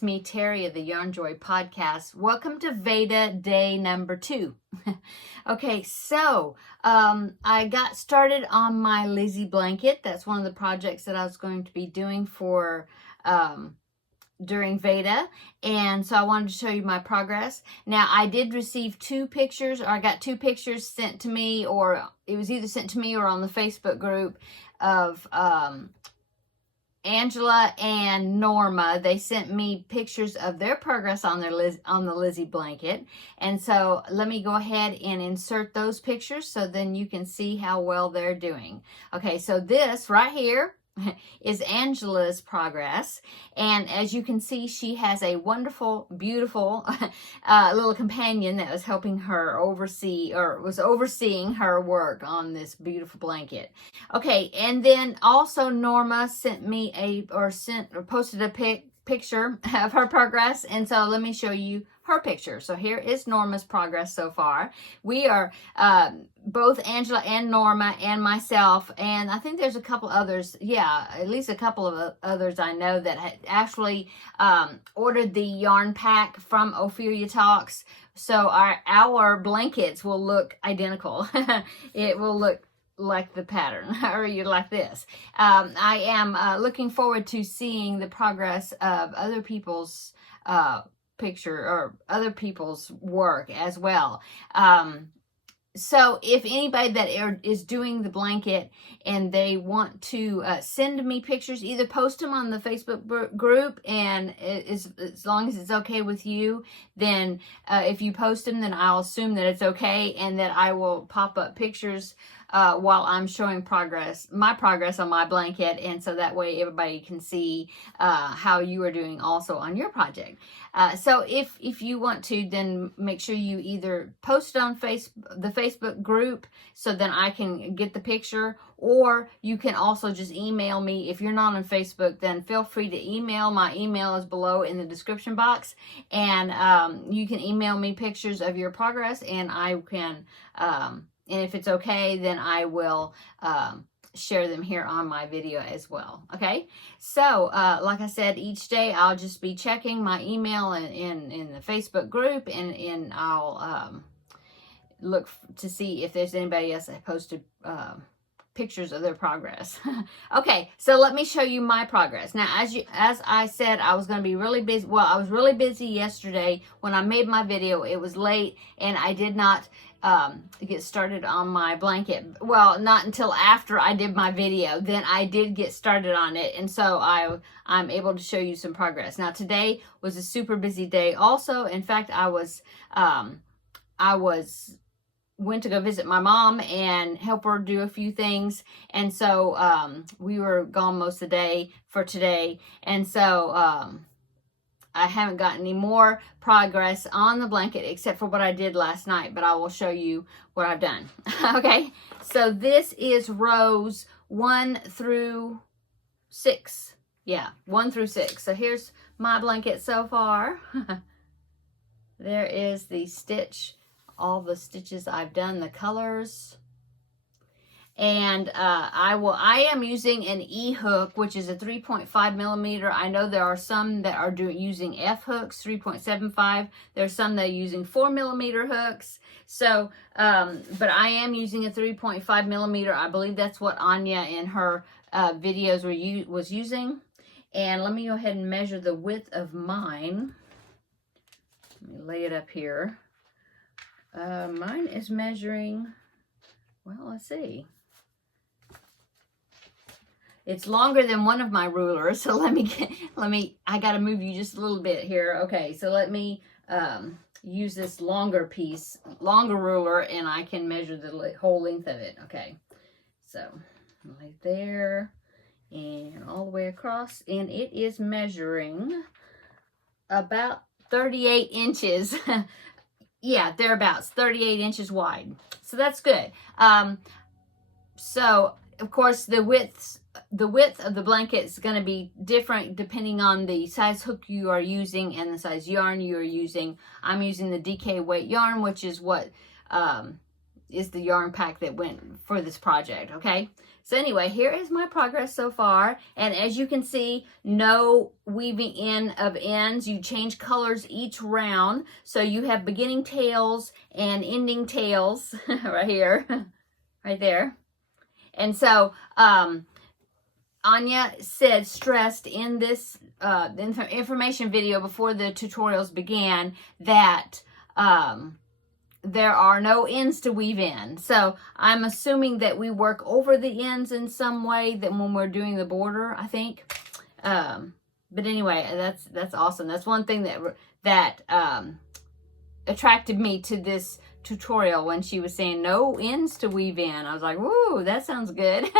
It's me, Terri of the Yarnjoy podcast. Welcome to VEDA day number 2. Okay, so I got started on my Lizzy blanket. That's one of the projects that I was going to be doing for during VEDA, and so I wanted to show you my progress. Now, I did receive 2 pictures, or I got 2 pictures sent to me, or it was either sent to me or on the Facebook group of Angela and Norma. They sent me pictures of their progress on the Lizzy blanket, and so let me go ahead and insert those pictures so then you can see how well they're doing. Okay, so this right here is Angela's progress, and as you can see, she has a wonderful, beautiful little companion that was helping her overseeing her work on this beautiful blanket. Okay, and then also Norma sent me posted a picture of her progress, and so let me show you her picture. So here is Norma's progress so far. We are both Angela and Norma and myself, and I think there's a couple others, at least a couple of others I know that had actually ordered the yarn pack from Ophelia Talks. So our blankets will look identical. It will look like the pattern, or you like this. I am looking forward to seeing the progress of other people's picture or other people's work as well. So if anybody that is doing the blanket and they want to send me pictures, either post them on the Facebook group, and as long as it's okay with you, then if you post them, then I'll assume that it's okay, and that I will pop up pictures while I'm showing my progress on my blanket, and so that way everybody can see how you are doing also on your project. So if you want to, then make sure you either post it on the Facebook group so then I can get the picture, or you can also just email me. If you're not on Facebook, then feel free to email. My email is below in the description box, and you can email me pictures of your progress, and I can and if it's okay, then I will share them here on my video as well. Okay, so like I said, each day I'll just be checking my email in the Facebook group, and I'll look to see if there's anybody else that posted pictures of their progress. Okay, so let me show you my progress. Now, as I said, I was going to be really busy. Well, I was really busy yesterday when I made my video. It was late, and I did not get started on my blanket. Well, not until after I did my video, then I did get started on it, and so I'm able to show you some progress. Now, today was a super busy day also. In fact, I went to go visit my mom and help her do a few things, and so we were gone most of the day for today, and so I haven't gotten any more progress on the blanket except for what I did last night, but I will show you what I've done. Okay, so this is rows 1 through 6. Yeah, 1 through 6. So here's my blanket so far. There is the stitch, all the stitches I've done, the colors. And I am using an E-hook, which is a 3.5 millimeter. I know there are some that are using F hooks, 3.75. There's some that are using 4 millimeter hooks. So, but I am using a 3.5 millimeter. I believe that's what Anya in her videos was using. And let me go ahead and measure the width of mine. Let me lay it up here. Mine is measuring, well, let's see. It's longer than one of my rulers, so I got to move you just a little bit here. Okay, so let me use this longer ruler, and I can measure the whole length of it. Okay, so right there and all the way across, and it is measuring about 38 inches. Yeah, thereabouts, 38 inches wide. So that's good. So, of course, the width of the blanket is going to be different depending on the size hook you are using and the size yarn you are using. I'm using the DK weight yarn, which is what is the yarn pack that went for this project, okay? So anyway, here is my progress so far. And as you can see, no weaving in of ends. You change colors each round. So you have beginning tails and ending tails right here, right there. And so Anya said, stressed in this information video before the tutorials began, that there are no ends to weave in. So I'm assuming that we work over the ends in some way that when we're doing the border, I think. But anyway, that's awesome. That's one thing that attracted me to this tutorial, when she was saying no ends to weave in. I was like, woo, that sounds good.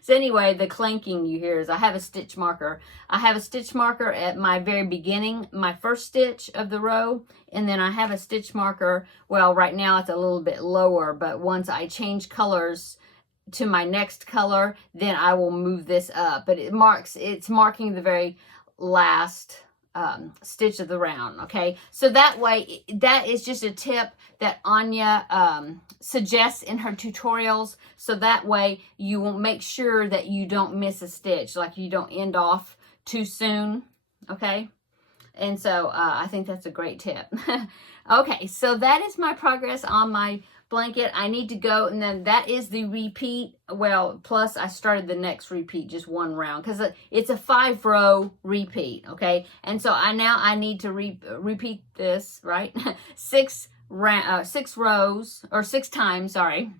So anyway, the clanking you hear is I have a stitch marker. I have a stitch marker at my very beginning, my first stitch of the row, and then I have a stitch marker, well, right now it's a little bit lower, but once I change colors to my next color, then I will move this up. But it's marking the very last stitch of the round, okay? So that way, that is just a tip that Anya suggests in her tutorials, so that way you will make sure that you don't miss a stitch, like you don't end off too soon, okay? And so I think that's a great tip. Okay, so that is my progress on my blanket. I need to go, and then that is the repeat. Well, plus I started the next repeat just one round, because it's a 5-row repeat, okay? And so I need to repeat this, right? 6 rows, or 6 times, sorry.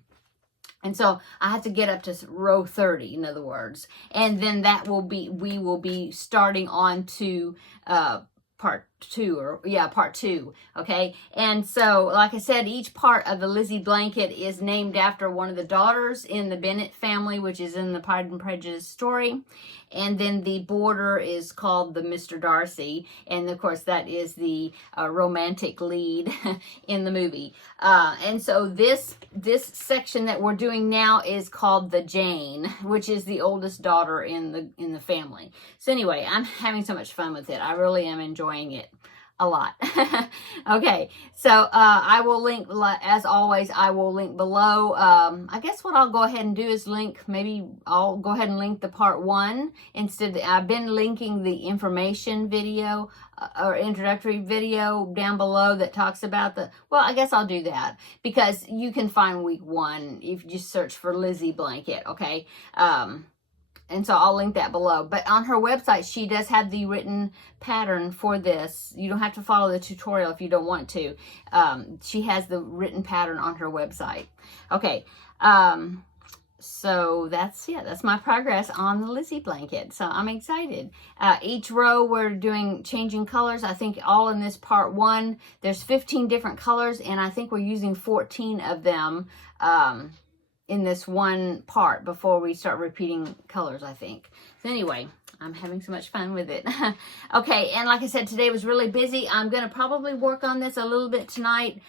And so I have to get up to row 30, in other words. And then we will be starting on to part 2, okay? And so, like I said, each part of the Lizzy blanket is named after one of the daughters in the Bennett family, which is in the Pride and Prejudice story. And then the border is called the Mr. Darcy, and of course that is the romantic lead in the movie. And so this section that we're doing now is called the Jane, which is the oldest daughter in the family. So anyway, I'm having so much fun with it. I really am enjoying it a lot. Okay, so I will link, as always, I will link below. I guess what I'll go ahead and do is maybe I'll go ahead and link the part 1 instead. I've been linking the information video or introductory video down below that talks about well, I guess I'll do that, because you can find week 1 if you just search for Lizzy blanket, okay? And so I'll link that below. But on her website, she does have the written pattern for this. You don't have to follow the tutorial if you don't want to. She has the written pattern on her website. Okay. So that's my progress on the Lizzy blanket. So I'm excited. Each row we're changing colors. I think all in this part 1, there's 15 different colors, and I think we're using 14 of them in this one part before we start repeating colors, I think. So anyway, I'm having so much fun with it. Okay, and like I said, today was really busy. I'm going to probably work on this a little bit tonight.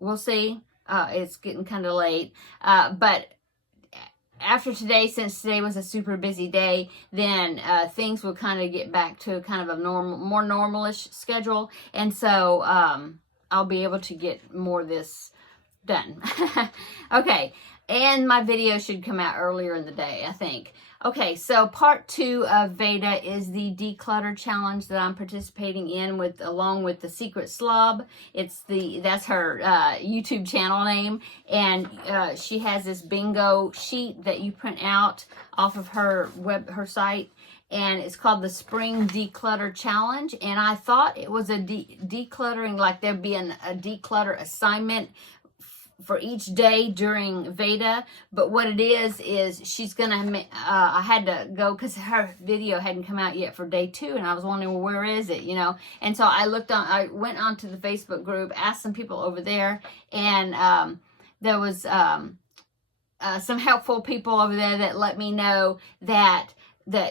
We'll see. It's getting kind of late. But after today, since today was a super busy day, then things will kind of get back to kind of a more normal-ish schedule. And so I'll be able to get more of this done. Okay, and my video should come out earlier in the day, I think. Okay, so part 2 of VEDA is the declutter challenge that I'm participating in along with the Secret Slob. That's her YouTube channel name, and she has this bingo sheet that you print out off of her site, and it's called the Spring Declutter Challenge. And I thought it was a decluttering, like there'd be a declutter assignment for each day during VEDA, but what it is she's gonna I had to go because her video hadn't come out yet for day 2, and I was wondering, well, where is it, and so I went onto the Facebook group, asked some people over there, and there was some helpful people over there that let me know that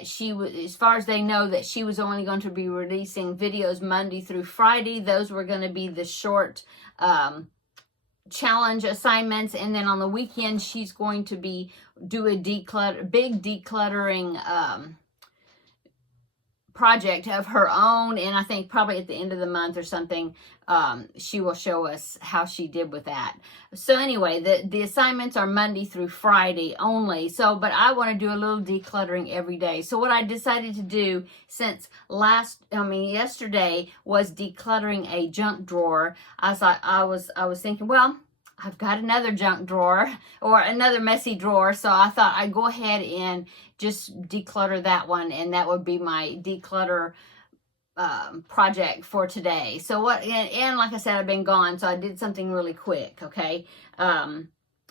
she was, as far as they know, that she was only going to be releasing videos Monday through Friday. Those were going to be the short challenge assignments, and then on the weekend she's going to do a big decluttering project of her own, and I think probably at the end of the month or something, she will show us how she did with that. So anyway, the assignments are Monday through Friday only. So, but I want to do a little decluttering every day. So what I decided to do, since yesterday was decluttering a junk drawer, I was thinking, well, I've got another junk drawer or another messy drawer, so I thought I'd go ahead and just declutter that one, and that would be my declutter project for today. So and like I said, I've been gone, so I did something really quick, okay?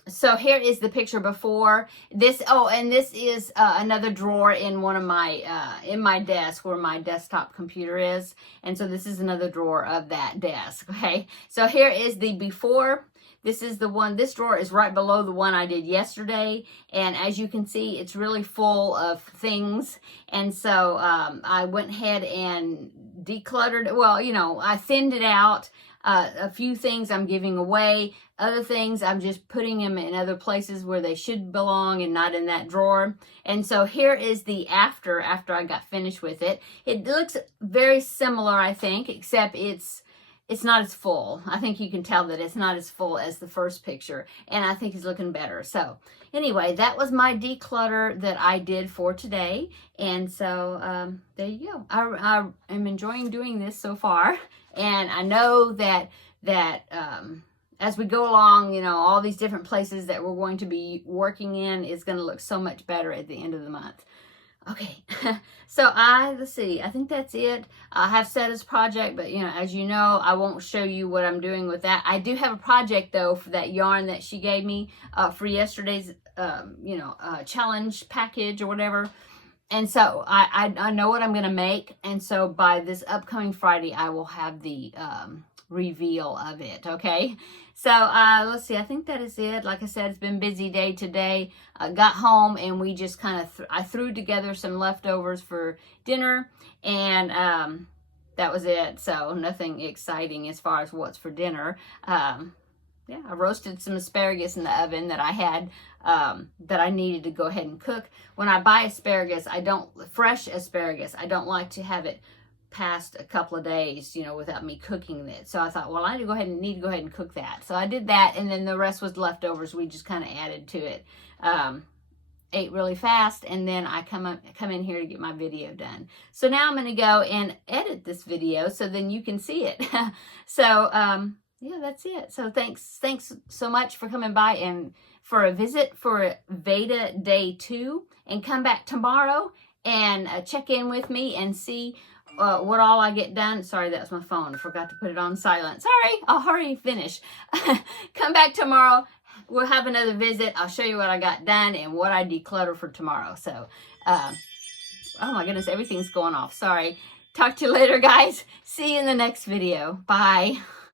So here is the picture before this. Oh, and this is another drawer in one of my in my desk where my desktop computer is, and so this is another drawer of that desk, okay? So here is the before. This is the one, this drawer is right below the one I did yesterday. And as you can see, it's really full of things. And so I went ahead and decluttered. Well, you know, I thinned it out. A few things I'm giving away. Other things I'm just putting them in other places where they should belong and not in that drawer. And so here is the after I got finished with it. It looks very similar, I think, except it's not as full. I think you can tell that it's not as full as the first picture, and I think it's looking better. So anyway, that was my declutter that I did for today, and so there you go. I am enjoying doing this so far, and I know that as we go along, you know, all these different places that we're going to be working in is going to look so much better at the end of the month. Okay, so let's see, I think that's it. I have set this project, but you know, as you know, I won't show you what I'm doing with that. I do have a project though for that yarn that she gave me for yesterday's, challenge package or whatever. And so I know what I'm going to make. And so by this upcoming Friday, I will have the reveal of it, okay? So let's see, I think that is it. Like I said, it's been a busy day today. Got home and we just kind of I threw together some leftovers for dinner, and that was it. So nothing exciting as far as what's for dinner. Yeah, I roasted some asparagus in the oven that I had that I needed to go ahead and cook. When I buy asparagus, fresh asparagus, I don't like to have it past a couple of days, you know, without me cooking it. So I thought, well, I need to go ahead and cook that. So I did that, and then the rest was leftovers. We just kind of added to it. Ate really fast, and then I come in here to get my video done. So now I'm going to go and edit this video so then you can see it. So yeah, that's it. So thanks so much for coming by and for a visit for VEDA Day 2, and come back tomorrow and check in with me and see what all I get done. Sorry, that was my phone. I forgot to put it on silent. Sorry, I'll hurry and finish. Come back tomorrow. We'll have another visit. I'll show you what I got done and what I declutter for tomorrow. So, oh my goodness, everything's going off. Sorry. Talk to you later, guys. See you in the next video. Bye.